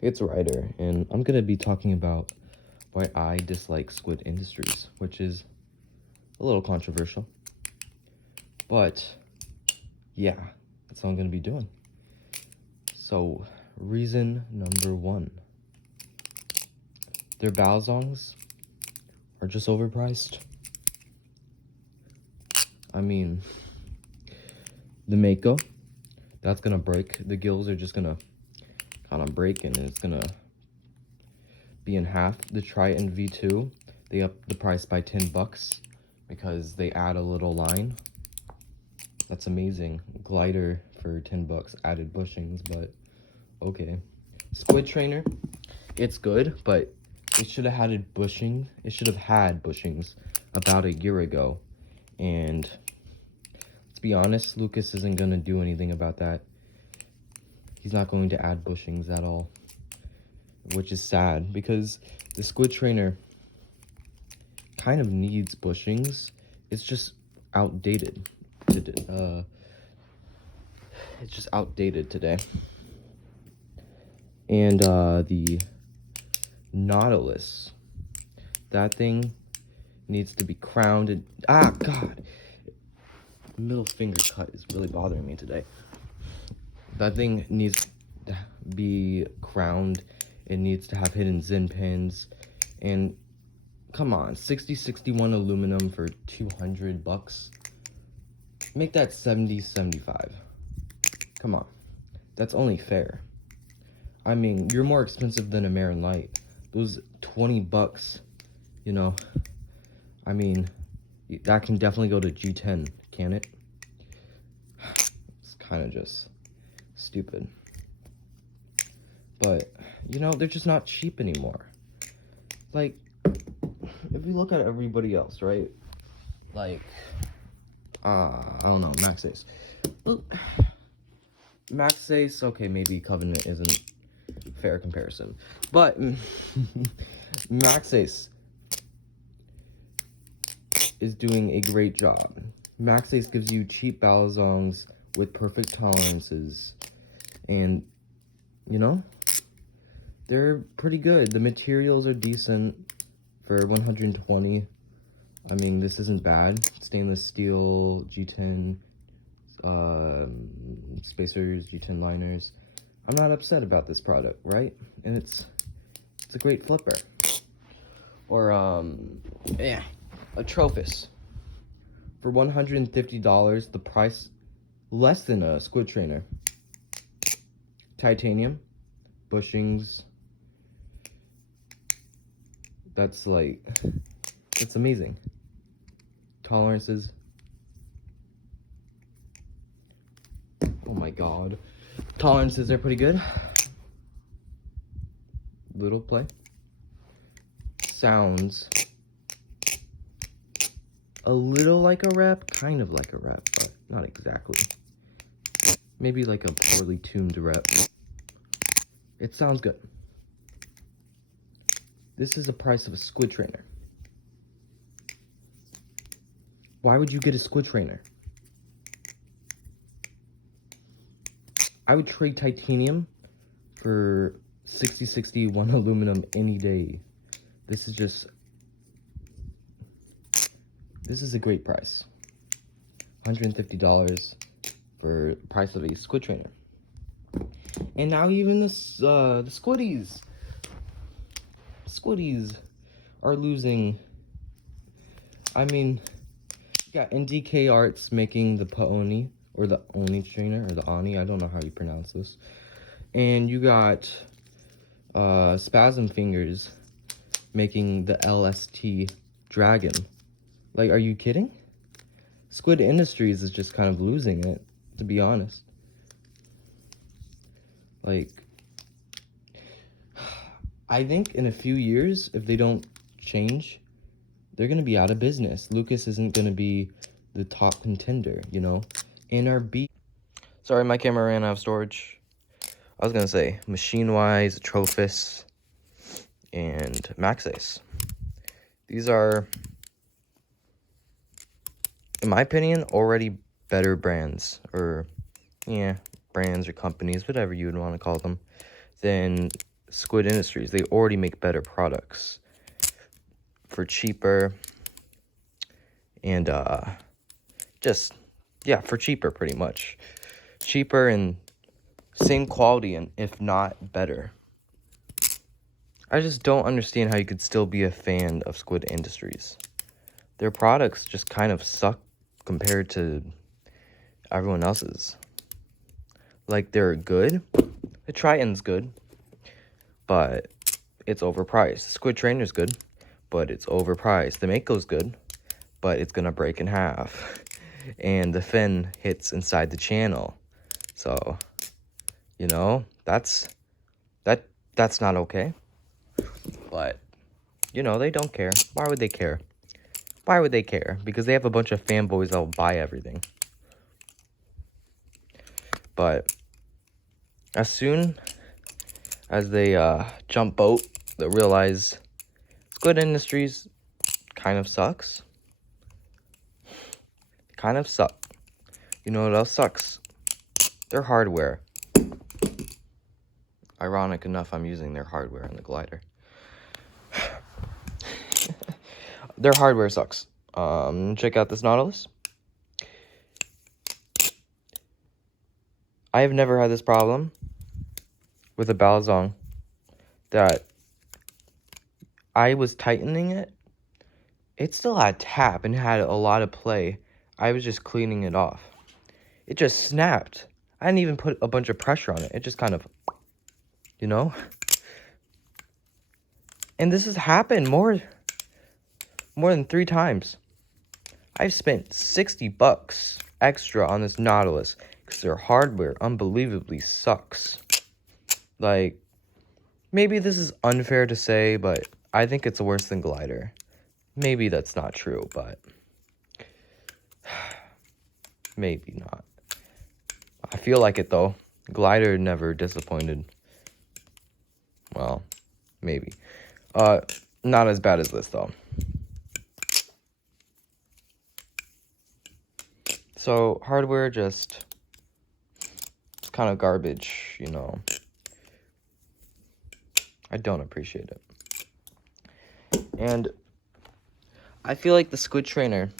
It's Ryder, and I'm gonna be talking about why I dislike Squid Industries, which is a little controversial. But yeah, that's all I'm gonna be doing. So, reason number one. Their balisongs are just overpriced. I mean, the Mako, that's gonna break. The gills are just gonna kind of break and it's gonna be in half. The Triton V2, they upped the price by 10 bucks because they add a little line. That's amazing. Glider for 10 bucks, added bushings, but okay. Squid Trainer, it's good, but it should have had bushing. It should have had bushings about a year ago. And let's be honest, Lucas isn't gonna do anything about that. He's not going to add bushings at all, which is sad because the Squid Trainer kind of needs bushings. It's just outdated. It's just outdated today. And the Nautilus, that thing needs to be crowned. And God, middle finger cut is really bothering me today. That thing needs to be crowned. It needs to have hidden Zen pins. And come on, 6061 aluminum for 200 bucks. Make that 70-75. Come on, that's only fair. I mean, you're more expensive than a Marin Light. Those 20 bucks, you know, I mean, that can definitely go to G10, can it? It's kind of just stupid. But, you know, they're just not cheap anymore. Like, if you look at everybody else, right? Like, I don't know, Max Ace. Max Ace, okay, maybe Covenant isn't a fair comparison. But, Max Ace is doing a great job. Max Ace gives you cheap balisongs with perfect tolerances. And, you know, they're pretty good. The materials are decent for 120. I mean, this isn't bad. Stainless steel, G10, spacers, G10 liners. I'm not upset about this product, right? And it's a great flipper. Or, yeah, a Trophus. For $150, the price less than a Squid Trainer. Titanium, bushings. That's like, it's amazing. Tolerances. Oh my god. Tolerances are pretty good. Little play. Sounds a little like a rep, kind of like a rep, but not exactly. Maybe like a poorly tuned rep. It sounds good. This is the price of a Squid Trainer. Why would you get a Squid Trainer? I would trade titanium for 6061 aluminum any day. This is a great price. $150 for the price of a Squid Trainer. And now even the Squiddies are losing. I mean, you got NDK Arts making the Paoni, or the Oni trainer, or the Oni, I don't know how you pronounce this. And you got Spasm Fingers making the LST Dragon. Like, are you kidding? Squid Industries is just kind of losing it, to be honest. Like, I think in a few years, if they don't change, they're going to be out of business. Lucas isn't going to be the top contender, you know? NRB. Sorry, my camera ran out of storage. I was going to say, machine-wise, Trophus, and Max Ace. These are, in my opinion, already better brands, or, yeah, brands or companies, whatever you would want to call them, than Squid Industries. They already make better products for cheaper and just, yeah, for cheaper pretty much. Cheaper and same quality, and if not better. I just don't understand how you could still be a fan of Squid Industries. Their products just kind of suck compared to everyone else's. Like, they're good. The Triton's good, but it's overpriced. Squid Trainer's good, but it's overpriced. The Mako's good, but it's gonna break in half. And the fin hits inside the channel. So, you know, that's not okay. But, you know, they don't care. Why would they care? Why would they care? Because they have a bunch of fanboys that'll buy everything. But as soon as they jump boat, they'll realize Squid Industries kind of sucks. Kind of suck. You know what else sucks? Their hardware. Ironic enough, I'm using their hardware on the glider. Their hardware sucks. Check out this Nautilus. I have never had this problem with a balisong that I was tightening it. It still had tap and had a lot of play. I was just cleaning it off. It just snapped. I didn't even put a bunch of pressure on it. It just kind of, you know? And this has happened more than 3 times. I've spent $60 extra on this Nautilus because their hardware unbelievably sucks. Like, maybe this is unfair to say, but I think it's worse than glider. Maybe that's not true, but maybe not. I feel like it, though. Glider never disappointed. Well, maybe. Not as bad as this, though. So, hardware just, it's kind of garbage, you know. I don't appreciate it. And I feel like the Squid Trainer,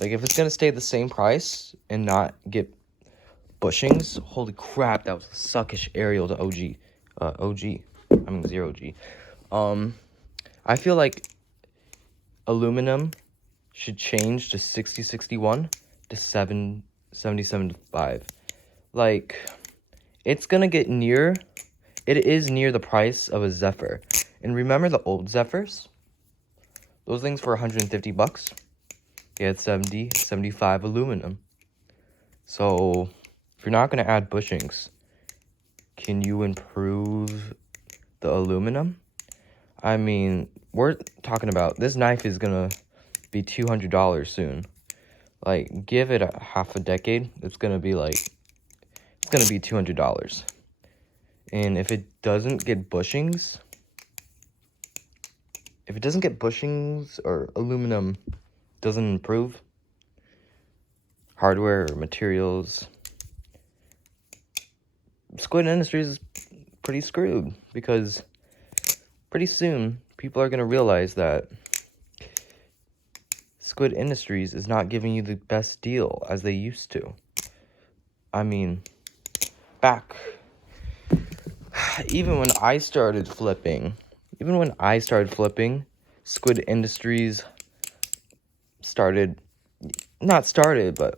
like, if it's going to stay the same price and not get bushings, holy crap, that was a suckish aerial to zero G. I feel like aluminum should change to 6061 to 775. Like, it's gonna get near, it is near the price of a Zephyr. And remember the old Zephyrs? Those things for $150. They had 70, 75 aluminum. So, if you're not gonna add bushings, can you improve the aluminum? I mean, we're talking about, this knife is gonna be $200 soon. Like, give it a half a decade, it's gonna be like, it's gonna be $200. And if it doesn't get bushings, or aluminum doesn't improve, hardware or materials, Squid Industries is pretty screwed, because pretty soon people are going to realize that Squid Industries is not giving you the best deal as they used to. I mean, back, even when I started flipping, Squid Industries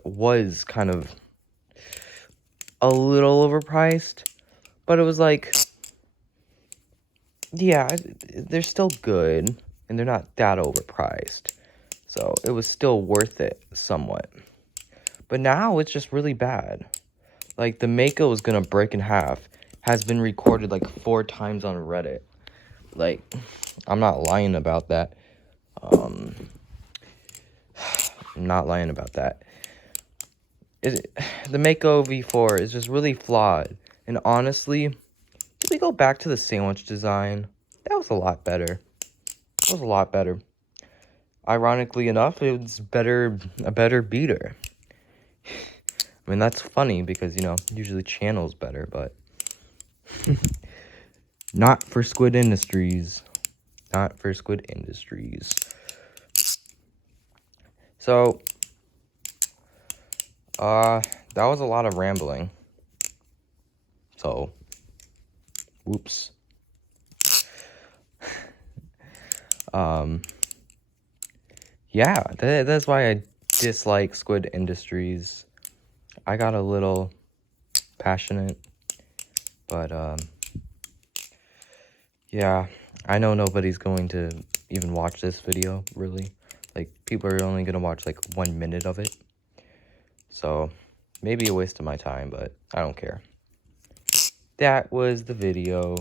was kind of a little overpriced, but it was like, yeah, they're still good, and they're not that overpriced. So it was still worth it somewhat. But now it's just really bad. Like, the Mako is going to break in half. Has been recorded like 4 times on Reddit. Like, I'm not lying about that. I'm not lying about that. The Mako V4 is just really flawed. And honestly, if we go back to the sandwich design, that was a lot better. Ironically enough, it was a better beater. I mean, that's funny because, you know, usually channel's better, but Not for Squid Industries. Not for Squid Industries. So, that was a lot of rambling. So, whoops. Yeah, that's why I dislike Squid Industries. I got a little passionate, but, yeah, I know nobody's going to even watch this video, really. Like, people are only gonna watch, like, 1 minute of it. So, maybe a waste of my time, but I don't care. That was the video.